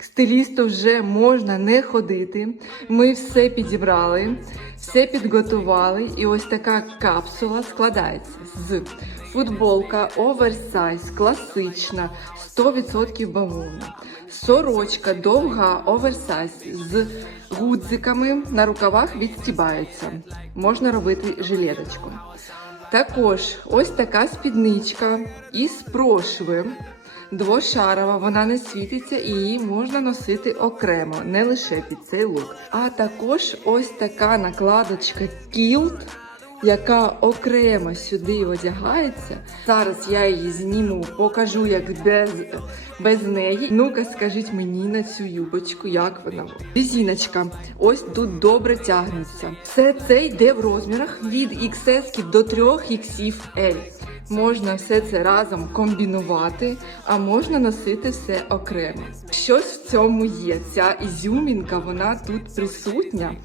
К стилісту вже можна не ходити. Ми все підібрали, все підготували, і ось така капсула складається з футболка оверсайз, класична, 100% бавовна, сорочка довга оверсайз з гудзиками на рукавах відстібається. Можна робити жилеточку. Також ось така спідничка із прошви. Двошарова, вона не світиться і її можна носити окремо, не лише під цей лук. А також ось така накладочка кілт, яка окремо сюди одягається. Зараз я її зніму, покажу, як без, без неї. Ну-ка, скажіть мені на цю юбочку, як вона. Резиночка. Ось тут добре тягнеться. Все це йде в розмірах від XS до 3 XL. Можна все це разом комбінувати, а можна носити все окремо. Щось в цьому є. Ця ізюмінка, вона тут присутня.